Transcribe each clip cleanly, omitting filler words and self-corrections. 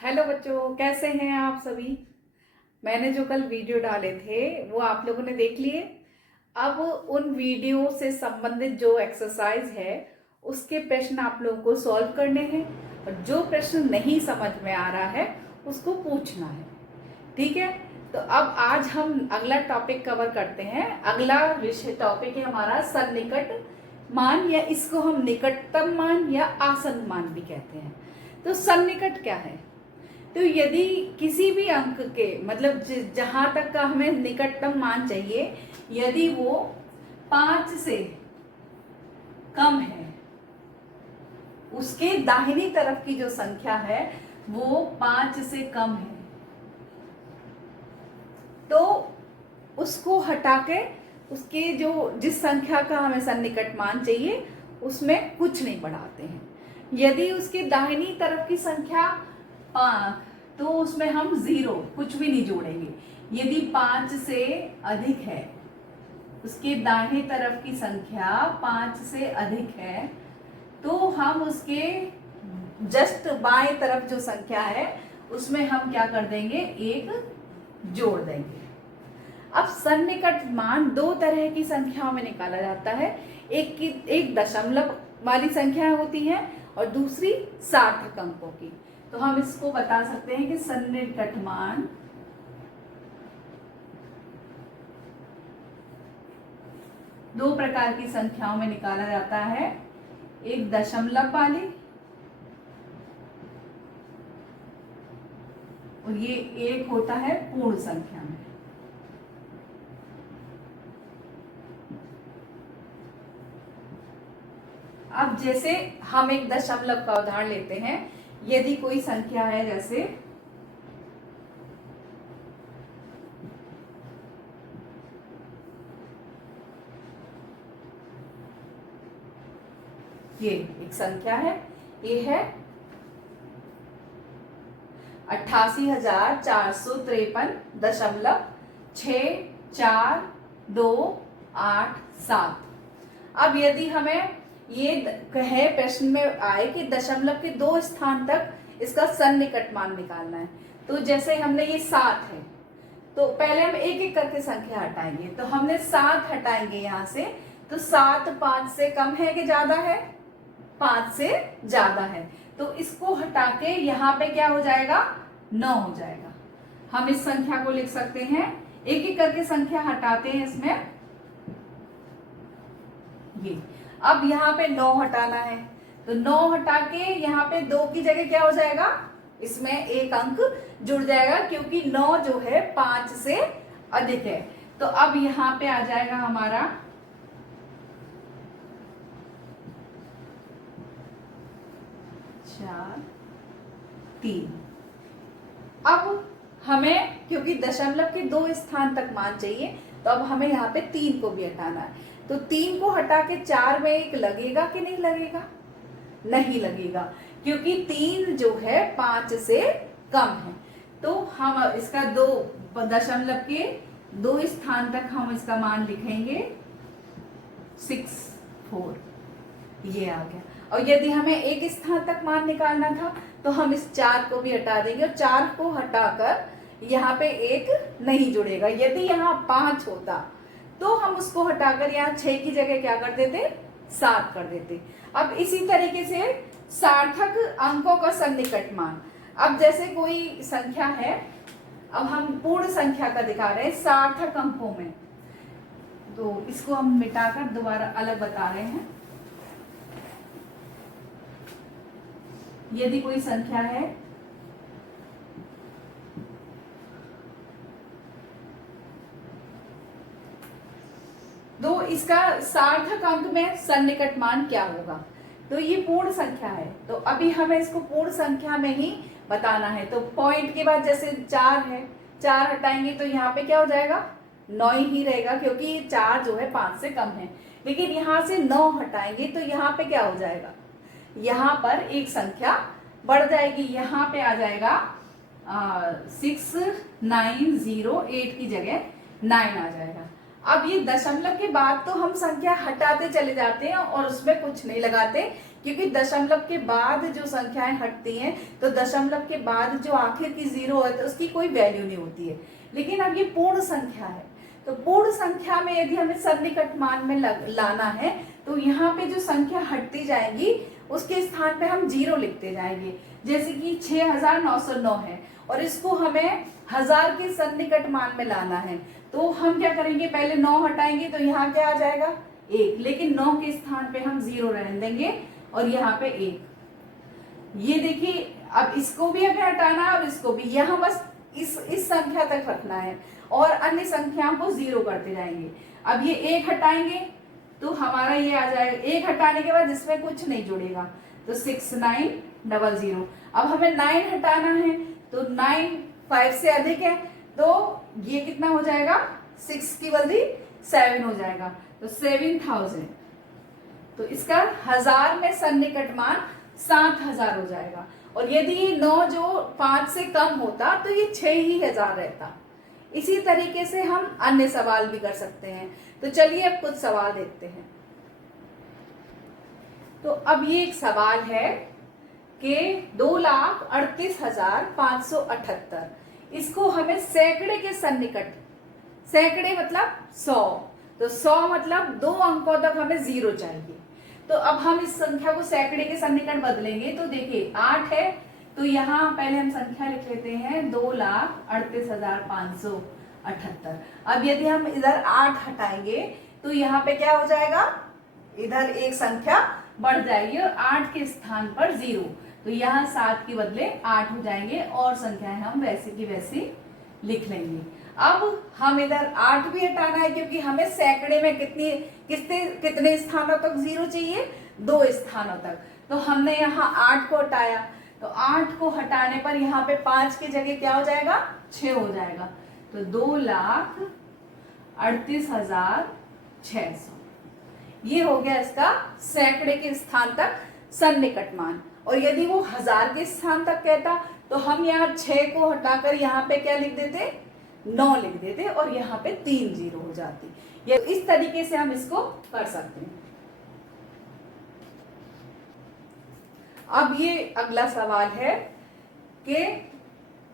Hello बच्चों, कैसे हैं आप सभी। मैंने जो कल वीडियो डाले थे वो आप लोगों ने देख लिए। अब उन वीडियो से संबंधित जो एक्सरसाइज है उसके प्रश्न आप लोगों को सॉल्व करने हैं और जो प्रश्न नहीं समझ में आ रहा है उसको पूछना है। ठीक है, तो अब आज हम अगला टॉपिक कवर करते हैं। अगला विषय टॉपिक है हमारा सन्निकट मान, या इसको हम निकटतम मान या आसन मान भी कहते हैं। तो सन्निकट क्या है? तो यदि किसी भी अंक के मतलब जहां तक का हमें निकटतम मान चाहिए, यदि वो 5 से कम है, उसके दाहिनी तरफ की जो संख्या है वो 5 से कम है, तो उसको हटा के उसके जो जिस संख्या का हमें सन्निकट मान चाहिए उसमें कुछ नहीं बढ़ाते हैं। यदि उसके दाहिनी तरफ की संख्या 5, तो उसमें हम 0 कुछ भी नहीं जोड़ेंगे। यदि 5 से अधिक है, उसके दाहिने तरफ की संख्या 5 से अधिक है, तो हम उसके जस्ट बाएं तरफ जो संख्या है उसमें हम क्या कर देंगे, 1 जोड़ देंगे। अब सन्निकट मान दो तरह की संख्याओं में निकाला जाता है। एक दशमलव वाली संख्या होती है और दूसरी सार्थक अंकों की। तो हम इसको बता सकते हैं कि सन्निकट मान दो प्रकार की संख्याओं में निकाला जाता है, एक दशमलव वाली और ये एक होता है पूर्ण संख्या में। अब जैसे हम एक दशमलव का उदाहरण लेते हैं। यदि कोई संख्या है जैसे ये एक संख्या है, ये है 88,453.6428 अब यदि हमें ये कहे प्रश्न में आए कि दशमलव के 2 स्थान तक इसका सन्निकट मान निकालना है, तो जैसे हमने ये 7 है, तो पहले हम एक एक करके संख्या हटाएंगे। तो हमने 7 हटाएंगे यहां से, तो 7 5 से कम है कि ज्यादा है? 5 से ज्यादा है, तो इसको हटा के यहाँ पे क्या हो जाएगा, 9 हो जाएगा। हम इस संख्या को लिख सकते हैं, एक एक करके संख्या हटाते हैं इसमें। ये अब यहाँ पे 9 हटाना है, तो 9 हटा के यहाँ पे 2 की जगह क्या हो जाएगा, इसमें एक अंक जुड़ जाएगा, क्योंकि 9 जो है 5 से अधिक है। तो अब यहाँ पे आ जाएगा हमारा 4 3। अब हमें क्योंकि दशमलव के 2 स्थान तक मान चाहिए, तो अब हमें यहाँ पे 3 को भी हटाना है। तो 3 को हटा के 4 में एक लगेगा कि नहीं लगेगा? नहीं लगेगा, क्योंकि 3 जो है 5 से कम है। तो हम इसका 2 दशमलव के 2 स्थान तक हम इसका मान लिखेंगे 64, ये आ गया। और यदि हमें एक स्थान तक मान निकालना था, तो हम इस 4 को भी हटा देंगे और 4 को हटाकर यहाँ पे 1 नहीं जुड़ेगा। यदि यहाँ 5 होता तो हम उसको हटाकर यहाँ 6 की जगह क्या कर देते, 7 कर देते। अब इसी तरीके से सार्थक अंकों का सन्निकट मान। अब जैसे कोई संख्या है, अब हम पूर्ण संख्या का दिखा रहे हैं सार्थक अंकों में, तो इसको हम मिटाकर दोबारा अलग बता रहे हैं। यदि कोई संख्या है तो इसका सार्थक अंक में सन्निकट मान क्या होगा, तो ये पूर्ण संख्या है, तो अभी हमें इसको पूर्ण संख्या में ही बताना है। तो पॉइंट के बाद जैसे 4 है, 4 हटाएंगे तो यहाँ पे क्या हो जाएगा, 9 ही रहेगा, क्योंकि 4 जो है 5 से कम है। लेकिन यहाँ से 9 हटाएंगे तो यहाँ पे क्या हो जाएगा, यहाँ पर एक संख्या बढ़ जाएगी, यहाँ पे आ जाएगा 6908 की जगह 9 आ जाएगा। अब ये दशमलव के बाद तो हम संख्या हटाते चले जाते हैं और उसमें कुछ नहीं लगाते, क्योंकि दशमलव के बाद जो संख्याएं हटती हैं तो दशमलव के बाद जो आखिर की जीरो है तो उसकी कोई वैल्यू नहीं होती है। लेकिन अब ये पूर्ण संख्या है, तो पूर्ण संख्या में यदि हमें सन्निकट मान में लाना है तो यहाँ पे जो संख्या हटती जाएगी उसके स्थान पे हम जीरो लिखते जाएंगे। जैसे कि 6909 है और इसको हमें 1000 के सन्निकट मान में लाना है, तो हम क्या करेंगे, पहले 9 हटाएंगे तो यहाँ क्या आ जाएगा 1, लेकिन 9 के स्थान पे हम 0 रहने देंगे और यहाँ पे 1। ये देखिए, अब इसको भी हमें हटाना है और इसको भी, यहाँ बस इस संख्या तक रखना है और अन्य संख्याओं को 0 करते जाएंगे। अब ये 1 हटाएंगे तो हमारा ये आ जाएगा, 1 हटाने के बाद इसमें कुछ नहीं जुड़ेगा तो 6900। अब हमें 9 हटाना है तो 9 5 से अधिक है तो ये कितना हो जाएगा, 6 की बदली 7 हो जाएगा तो 7000। तो इसका 1000 में सन्निकट मान 7000 हो जाएगा। और यदि ये 9 जो 5 से कम होता तो ये 6000 रहता। इसी तरीके से हम अन्य सवाल भी कर सकते हैं। तो चलिए अब कुछ सवाल देखते हैं। तो अब ये एक सवाल है कि 2,38,578, इसको हमें सैकड़े के सन्निकट, सैकड़े मतलब 100, तो 100 मतलब 2 अंकों तक हमें 0 चाहिए। तो अब हम इस संख्या को सैकड़े के सन्निकट बदलेंगे तो देखिए 8 है तो यहाँ पहले हम संख्या लिख लेते हैं 2,38,578। अब यदि हम इधर 8 हटाएंगे तो यहाँ पे क्या हो जाएगा, इधर एक संख्या बढ़ जाएगी और 8 के स्थान पर 0, तो यहाँ 7 के बदले 8 हो जाएंगे और संख्याएं हम वैसी की वैसी लिख लेंगे। अब हम इधर 8 भी हटाना है क्योंकि हमें सैकड़े में कितने स्थानों तक 0 चाहिए, 2 स्थानों तक। तो हमने यहाँ 8 को हटाया तो 8 को हटाने पर यहाँ पे 5 की जगह क्या हो जाएगा, 6 हो जाएगा तो 2,38,600। ये हो गया इसका सैकड़े के स्थान तक सन्निकट मान। और यदि वो 1000 के स्थान तक कहता तो हम यहाँ 6 को हटाकर यहाँ पे क्या लिख देते, 9 लिख देते और यहाँ पे 3 0 हो जाती। ये इस तरीके से हम इसको कर सकते हैं। अब ये अगला सवाल है कि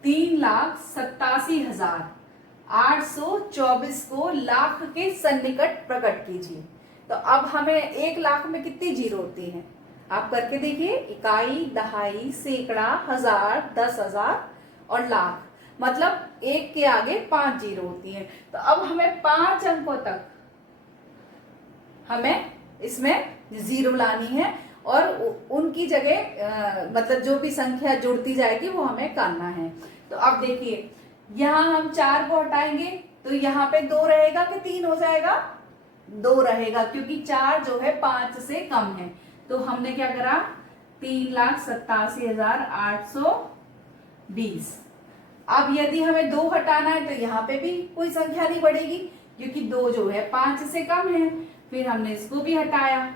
3,87,824 को लाख के सन्निकट प्रकट कीजिए। तो अब हमें 1 लाख में कितनी जीरो होती हैं, आप करके देखिए, इकाई, दहाई, सैकड़ा, 1000, 10,000 और लाख, मतलब 1 के आगे 5 जीरो होती हैं। तो अब हमें 5 अंकों तक हमें इसमें 0 लानी है और उनकी जगह मतलब जो भी संख्या जुड़ती जाएगी वो हमें करना है। तो अब देखिए, यहाँ हम 4 को हटाएंगे तो यहाँ पे 2 रहेगा कि 3 हो जाएगा, 2 रहेगा क्योंकि 4 जो है 5 से कम है। तो हमने क्या करा, 3,87,820। अब यदि हमें 2 हटाना है तो यहाँ पे भी कोई संख्या नहीं बढ़ेगी क्योंकि 2 जो है 5 से कम है। फिर हमने इसको भी हटाया,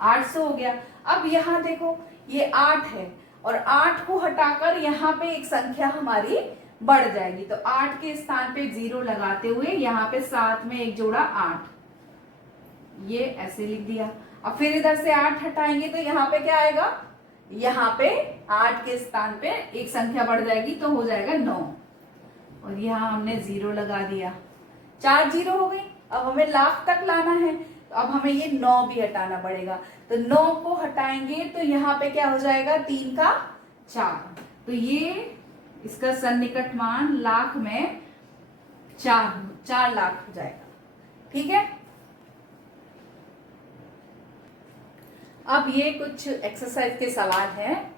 800 हो गया। अब यहाँ देखो ये 8 है और 8 को हटाकर यहाँ पे एक संख्या हमारी बढ़ जाएगी। तो 8 के स्थान पे 0 लगाते हुए यहाँ पे 7 में एक जोड़ा 8, ये ऐसे लिख दिया। अब फिर इधर से 8 हटाएंगे तो यहाँ पे क्या आएगा, यहाँ पे 8 के स्थान पे एक संख्या बढ़ जाएगी तो हो जाएगा 9 और यहाँ हमने 0 लगा दिया, 4 0 हो गई। अब हमें लाख तक लाना है तो अब हमें ये 9 भी हटाना पड़ेगा। तो 9 को हटाएंगे तो यहाँ पे क्या हो जाएगा, 3 का 4, तो ये इसका सन्निकट मान लाख में 4 लाख हो जाएगा। ठीक है। अब ये कुछ एक्सरसाइज के सवाल हैं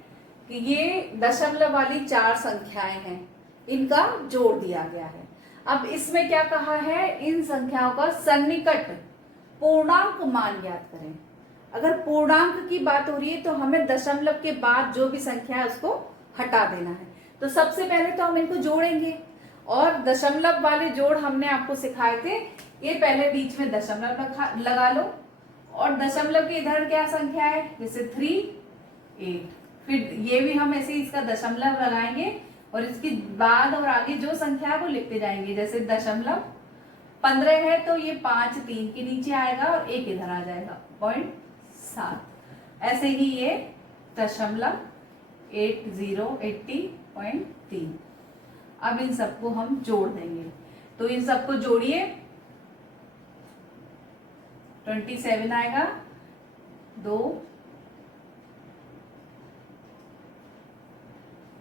कि ये दशमलव वाली 4 संख्याएं हैं, इनका जोड़ दिया गया है। अब इसमें क्या कहा है, इन संख्याओं का सन्निकट पूर्णांक मान ज्ञात करें। अगर पूर्णांक की बात हो रही है तो हमें दशमलव के बाद जो भी संख्या है उसको हटा देना है। तो सबसे पहले तो हम इनको जोड़ेंगे और दशमलव वाले जोड़ हमने आपको सिखाए थे, ये पहले बीच में दशमलव लगा लो और दशमलव के इधर क्या संख्या है, जैसे 3 8, फिर ये भी हम ऐसे इसका दशमलव लगाएंगे और इसके बाद और आगे जो संख्या है वो लिखते जाएंगे। जैसे दशमलव 15 है तो ये 5 3 के नीचे आएगा और 1 इधर आ जाएगा 0.7। 7। ऐसे ही ये दशमलव 80.3। अब इन सबको हम जोड़ देंगे, तो इन सबको जोड़िए, 27 आएगा, 2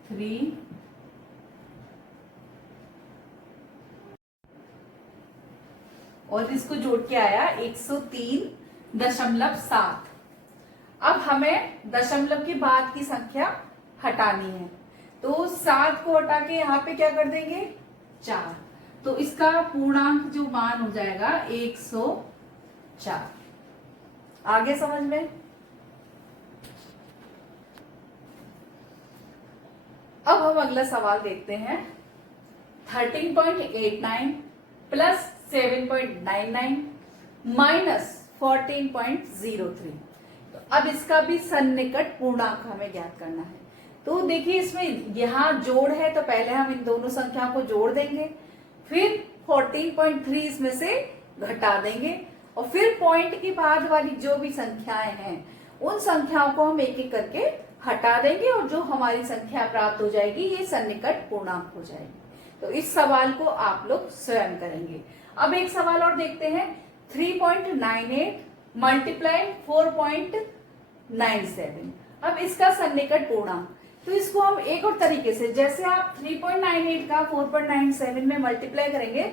3 और इसको जोड़ के आया 103.7। अब हमें दशमलव के बाद की संख्या हटानी है, तो 7 को हटा के यहाँ पे क्या कर देंगे 4, तो इसका पूर्णांक जो मान हो जाएगा 104। आगे समझ में? अब हम अगला सवाल देखते हैं। 13.89 प्लस 7.99 माइनस 14.03। तो अब इसका भी सन्निकट पूर्णांक हमें ज्ञात करना है। तो देखिए इसमें यहाँ जोड़ है, तो पहले हम इन दोनों संख्याओं को जोड़ देंगे, फिर 14.3 इसमें से घटा देंगे, और फिर पॉइंट के बाद वाली जो भी संख्याएं हैं उन संख्याओं को हम एक एक करके हटा देंगे, और जो हमारी संख्या प्राप्त हो जाएगी ये सन्निकट पूर्णांक हो जाएगी। तो इस सवाल को आप लोग स्वयं करेंगे। अब एक सवाल और देखते हैं। 3.98 मल्टीप्लाई 4.97। अब इसका सन्निकट पूर्णांक, तो इसको हम एक और तरीके से, जैसे आप 3.98 का 4.97 में मल्टीप्लाई करेंगे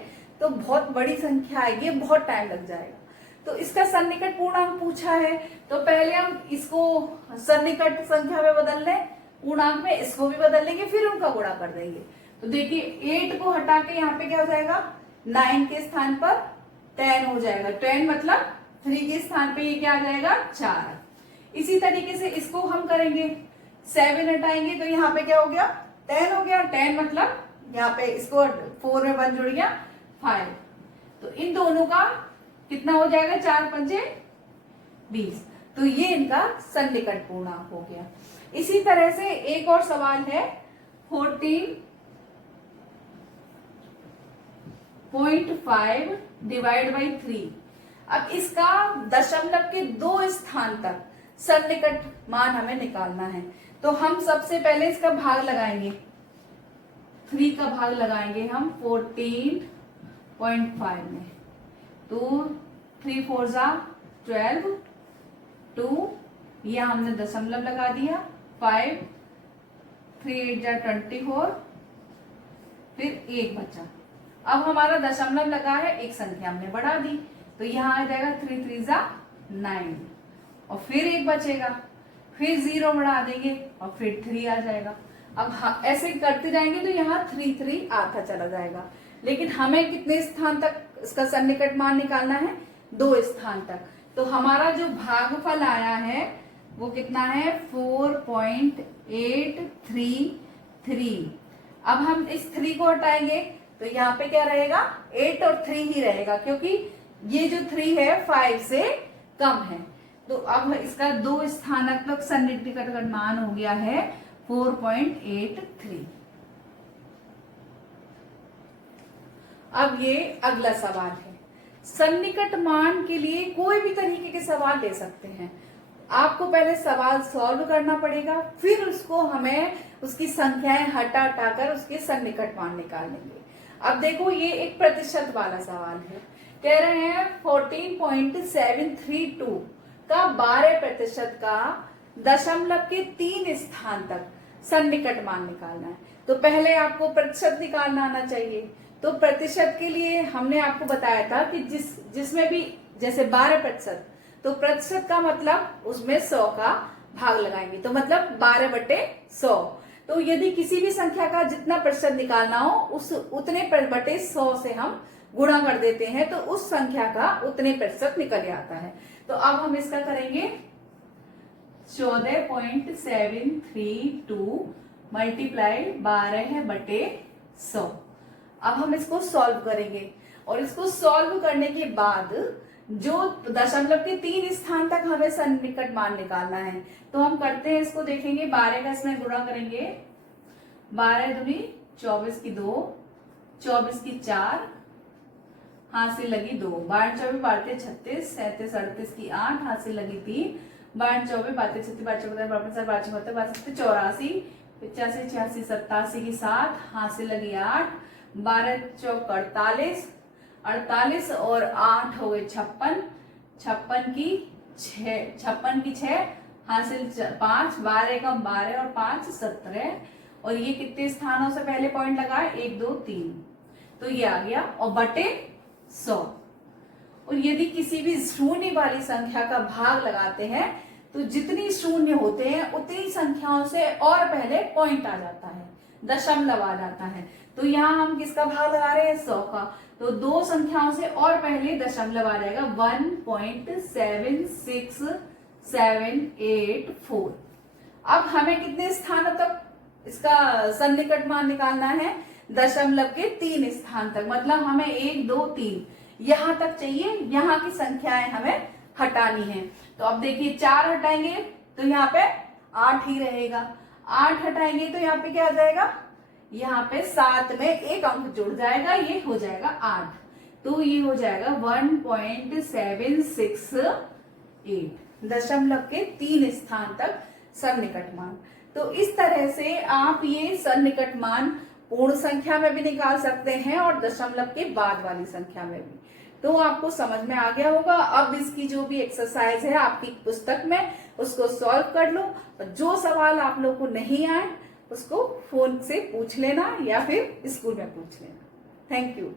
तो बहुत बड़ी संख्या आएगी, बहुत टाइम लग जाएगा। तो इसका सन्निकट पूर्णांक पूछा है, तो पहले हम इसको सन्निकट संख्या में बदल लें, पूर्णांक में इसको भी बदल लेंगे, फिर उनका गुणा कर देंगे। तो देखिए 8 को हटा के यहाँ पे क्या हो जाएगा, 9 के स्थान पर 10 हो जाएगा। 10 मतलब 3 के स्थान पे ये क्या आ जाएगा 4। इसी तरीके से इसको हम करेंगे, 7 हटाएंगे तो यहाँ पे क्या हो गया 10 हो गया। 10 मतलब यहाँ पे इसको 4 में 1 जुड़ गया 5। तो इन दोनों का कितना हो जाएगा, 4 पंजे 20। तो ये इनका सन्निकट पूर्णांक हो गया। इसी तरह से एक और सवाल है 14.5 डिवाइड बाई 3। अब इसका दशमलव के 2 स्थान तक सन्निकट मान हमें निकालना है। तो हम सबसे पहले इसका भाग लगाएंगे, 3 का भाग लगाएंगे हम 14.5 में। तो 3 4 जा 12, 2 ये हमने दशमलव लगा दिया, 5 3 8 जा 24, फिर 1 बचा। अब हमारा दशमलव लगा है, एक संख्या हमने बढ़ा दी, तो यहाँ आ जाएगा 3 3 जा 9, और फिर 1 बचेगा, फिर 0 बढ़ा देंगे और फिर 3 आ जाएगा। अब ऐसे करते जाएंगे तो यहाँ 3 3 आता चला जाएगा। लेकिन हमें कितने स्थान तक इसका सन्निकट मान निकालना है, 2 स्थान तक। तो हमारा जो भागफल आया है वो कितना है 4.833। अब हम इस 3 को हटाएंगे तो यहाँ पे क्या रहेगा 8 और 3 ही रहेगा, क्योंकि ये जो 3 है 5 से कम है। तो अब इसका 2 स्थानात्मक सन्निकट मान हो गया है 4.83। अब ये अगला सवाल है। सन्निकट मान के लिए कोई भी तरीके के सवाल ले सकते हैं। आपको पहले सवाल सॉल्व करना पड़ेगा, फिर उसको हमें उसकी संख्याएं हटा हटाकर उसके सन्निकट मान निकालेंगे। अब देखो ये एक प्रतिशत वाला सवाल है। कह रहे हैं 14.732 का 12% का दशमलव के 3 स्थान तक सन्निकट मान निकालना है। तो पहले आपको प्रतिशत निकालना आना चाहिए। तो प्रतिशत के लिए हमने आपको बताया था कि जिसमें भी जैसे 12%, तो प्रतिशत का मतलब उसमें 100 का भाग लगाएंगे, तो मतलब 12/100। तो यदि किसी भी संख्या का जितना प्रतिशत निकालना हो उस उतने बटे 100 से हम गुणा कर देते हैं, तो उस संख्या का उतने प्रतिशत निकल आता है। तो अब हम इसका करेंगे 14.732 मल्टीप्लाई 12/100। अब हम इसको सॉल्व करेंगे, और इसको सॉल्व करने के बाद जो दशमलव के 3 स्थान तक हमें सन्निकट मान निकालना है, तो हम करते हैं इसको देखेंगे। 12 का इसमें गुणा करेंगे, 12 दूनी 24 की 2, 24 की 4, हाथ से लगी 2, 12 24 12 36, 37 38 की 8, हाथ से लगी 3, 12 24 32 36 12 54 52 12 54 62 84 85 86 87 की 7, हाथ से लगी 8, 12 चौक 48, 48 और 8 हो गए 56, 56 की 6, 56 की 6, हासिल 5, 12 का 12 और 5 17, और ये कितने स्थानों से पहले पॉइंट लगाए 1 2 3, तो ये आ गया और बटे 100। और यदि किसी भी शून्य वाली संख्या का भाग लगाते हैं तो जितनी शून्य होते हैं उतनी संख्याओं से और पहले पॉइंट आ जाता है, दशमलव आ जाता है। तो यहाँ हम किसका भाग लगा रहे हैं 100 का, तो 2 संख्याओं से और पहले दशमलव आ जाएगा 1.76784। अब हमें कितने स्थानों तक इसका सन्निकट मान निकालना है, दशमलव के 3 स्थान तक, मतलब हमें 1 2 3 यहां तक चाहिए, यहाँ की संख्याएं हमें हटानी है। तो अब देखिए 4 हटाएंगे तो यहाँ पे 8 ही रहेगा, 8 हटाएंगे तो यहाँ पे क्या आ जाएगा, यहाँ पे 7 में एक अंक जुड़ जाएगा, ये हो जाएगा 8, तो ये हो जाएगा 1.768, दशमलव के 3 स्थान तक सन्निकट मान। तो इस तरह से आप ये सन्निकट मान पूर्ण संख्या में भी निकाल सकते हैं और दशमलव के बाद वाली संख्या में भी। तो आपको समझ में आ गया होगा। अब इसकी जो भी एक्सरसाइज है आपकी पुस्तक में, उसको सॉल्व कर लो। जो सवाल आप लोग को नहीं आए उसको फोन से पूछ लेना या फिर स्कूल में पूछ लेना। Thank you.